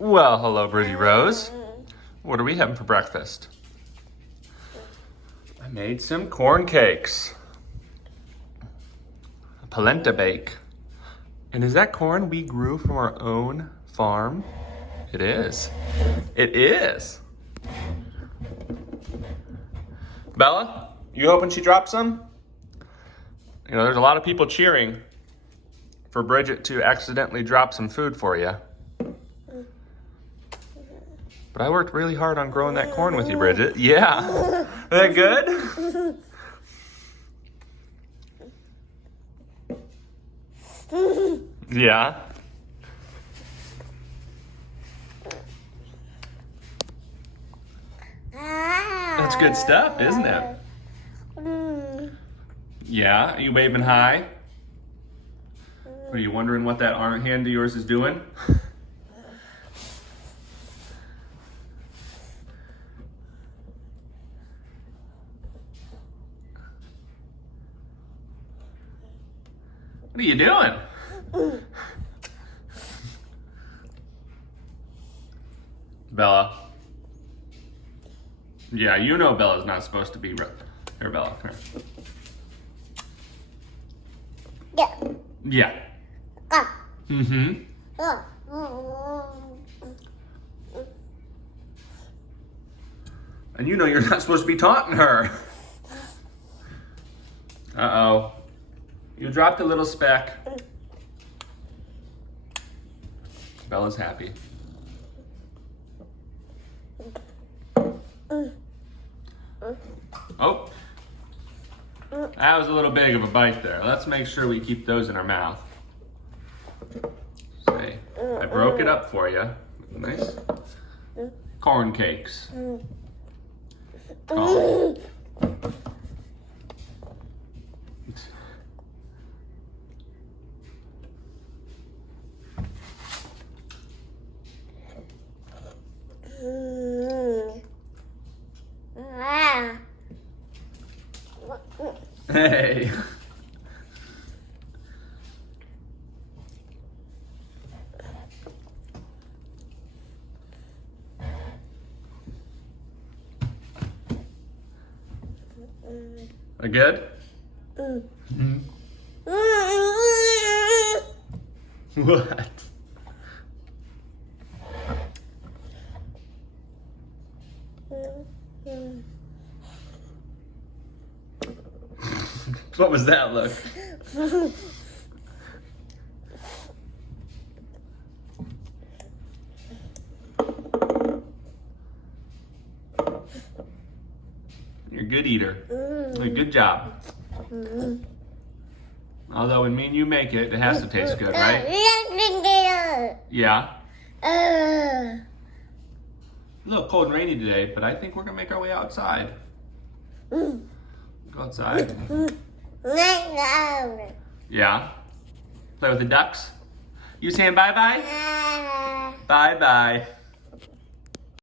Well, hello, Bridgie Rose. What are we having for breakfast? I made some corn cakes. A polenta bake. And is that corn we grew from our own farm? It is. It is. Bella, you hoping she drops some? You know, there's a lot of people cheering for Bridget to accidentally drop some food for you. But I worked really hard on growing that corn with you, Bridget. Yeah. Is that good? Yeah. That's good stuff, isn't it? Yeah. Are you waving hi? Are you wondering what that arm hand of yours is doing? What are you doing? Bella. Yeah, you know Bella's not supposed to be... Here, Bella, come here. Yeah. Yeah. Mm-hmm. And you know you're not supposed to be taunting her. Uh-oh. You dropped a little speck. Bella's happy. Oh. That was a little big of a bite there. Let's make sure we keep those in our mouth. See, I broke it up for you. Nice. Corn cakes. Oh. Hey. Are good? Mm-hmm. What? What was that look? You're a good eater. Good job. Although when me and you make it, it has to taste good, right? Yeah. A little cold and rainy today, but I think we're gonna make our way outside. Go outside. Yeah. Play with the ducks. You saying bye-bye? Bye-bye.